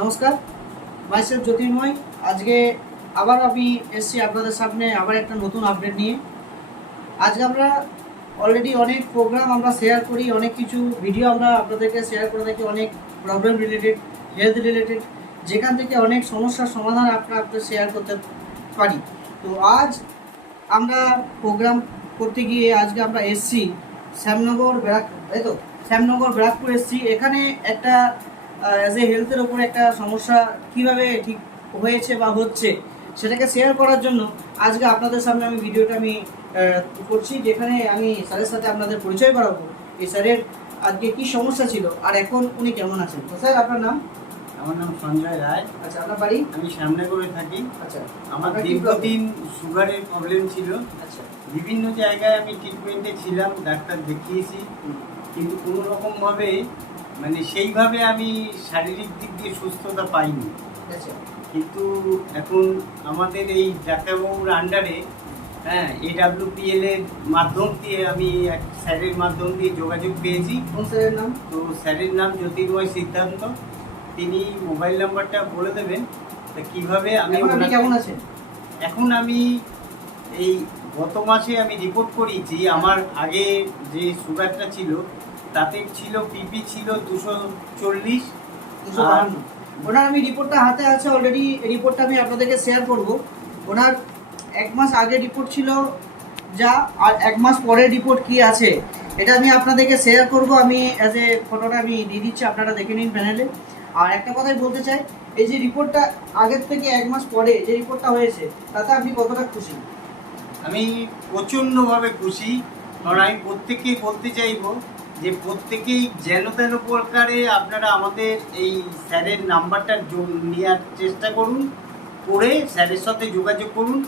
নমস্কার, মাইসেলফ জ্যোতির্ময়। আজকে আবার আমি এসেছি আপনাদের সামনে আবার একটা নতুন আপডেট নিয়ে। আজকে আমরা অলরেডি অনেক প্রোগ্রাম আমরা শেয়ার করি, অনেক কিছু ভিডিও আমরা আপনাদেরকে শেয়ার করে থাকি, অনেক প্রবলেম রিলেটেড, হেলথ রিলেটেড, যেখান থেকে অনেক সমস্যার সমাধান আপনাদের শেয়ার করতে পারি। তো আজ আমরা প্রোগ্রাম করতে গিয়ে আজকে আমরা এসেছি শ্যামনগর ব্যারাকপুর, তাই তো? শ্যামনগর ব্যারাকপুর এসেছি। এখানে একটা অ্যাজ এ হেলথের ওপর একটা সমস্যা কীভাবে ঠিক হয়েছে বা হচ্ছে সেটাকে শেয়ার করার জন্য আজকে আপনাদের সামনে আমি ভিডিওটা করছি, যেখানে আমি স্যারের সাথে আপনাদের পরিচয় করাবো এই স্যারের আজকে কী সমস্যা ছিল আর এখন উনি কেমন আছেন। তো স্যার, আপনার নাম? আমার নাম সঞ্জয় রায়। আচ্ছা, আপনার বাড়ি? আমি সামনে করে থাকি। আচ্ছা, আমার দীর্ঘদিন সুগারের প্রবলেম ছিল। আচ্ছা, বিভিন্ন জায়গায় আমি ট্রিটমেন্টে ছিলাম, ডাক্তার দেখিয়েছি, কিন্তু কোনো রকমভাবে সেইভাবে আমি শারীরিক দিক দিয়ে সুস্থতা পাইনি। আচ্ছা, কিন্তু এখন আমাদের এই ডাক্তারবাবুর আন্ডারে AWPL এর মাধ্যম দিয়ে আমি এক স্যারের মাধ্যম দিয়ে যোগাযোগ পেয়েছি। কোন স্যারের নাম? তো স্যারের নাম জ্যোতির্ময় সিদ্ধান্ত। তিনি মোবাইল নাম্বারটা বলে দেবেন। তা কীভাবে আমি কেমন আছেন? এখন আমি এই গত মাসে আমি রিপোর্ট করিয়েছি। আমার আগে যে সুগারটা ছিল তাতে ছিল পিপি ছিল 240, 252। ওনার আমি রিপোর্টটা হাতে আছে অলরেডি, রিপোর্টটা আমি আপনাদেরকে শেয়ার করব। ওনার এক মাস আগে রিপোর্ট ছিল যা, আর এক মাস পরের রিপোর্ট কি আছে এটা আমি আপনাদেরকে শেয়ার করব। আমি অ্যাজ এ ফটোটা আমি দিয়ে দিচ্ছি, আপনারা দেখে নিন প্যানেলে। আর একটা কথাই বলতে চাই, এই যে রিপোর্টটা আগের থেকে এক মাস পরে যে রিপোর্টটা হয়েছে তাতে আপনি কতটা খুশি? আমি প্রচণ্ডভাবে খুশি। কারণ আমি প্রত্যেককেই বলতে চাইব যে প্রত্যেকেই যেন তেন প্রকারে আপনারা আমাদের এই স্যারের নাম্বারটা নেওয়ার চেষ্টা করুন, করে স্যারের সাথে যোগাযোগ করুন।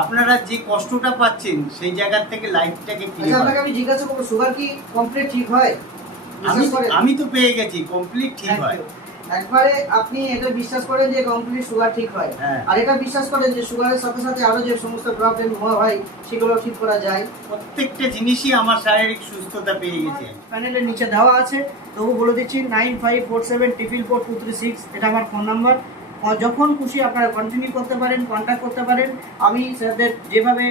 আপনারা যে কষ্টটা পাচ্ছেন সেই জায়গার থেকে লাইফটাকে ফিরে পাবেন। আপনাকে আমি জিজ্ঞাসা করবো, সুগার কি কমপ্লিট ঠিক হয়? আমি তো পেয়ে গেছি, কমপ্লিট ঠিক হয়। একবারে আপনি এটা বিশ্বাস করেন যে কমপ্লিট সুগার ঠিক হয়, আর এটা বিশ্বাস করেন যে সুগারের সাথে সাথে আরো যে সমস্ত প্রবলেম হয় সেগুলো ঠিক করা যায়। প্রত্যেকটা জিনিসই আমার শারীরিক সুস্থতা পেয়ে গেছে। প্যানেলের নিচে দেওয়া আছে, তবু বলে দিচ্ছি 9547442236, এটা আমার ফোন নাম্বার। যখন খুশি আপনারা কন্টিনিউ করতে পারেন, কন্ট্যাক্ট করতে পারেন। আমি স্যারদের যেভাবে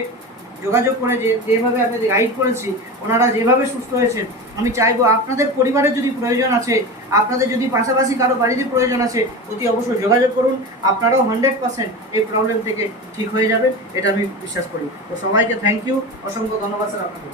যোগাযোগ করে যেভাবে আপনাদের গাইড করেছি, ওনারা যেভাবে সুস্থ হয়েছেন, আমি চাইবো আপনাদের পরিবারের যদি প্রয়োজন আছে, আপনাদের যদি পাশাপাশি কারো বাড়িতে প্রয়োজন আছে, অতি অবশ্যই যোগাযোগ করুন। আপনারাও 100% এই প্রবলেম থেকে ঠিক হয়ে যাবেন, এটা আমি বিশ্বাস করি। তো সবাইকে থ্যাংক ইউ, অসংখ্য ধন্যবাদ স্যার আপনাকে।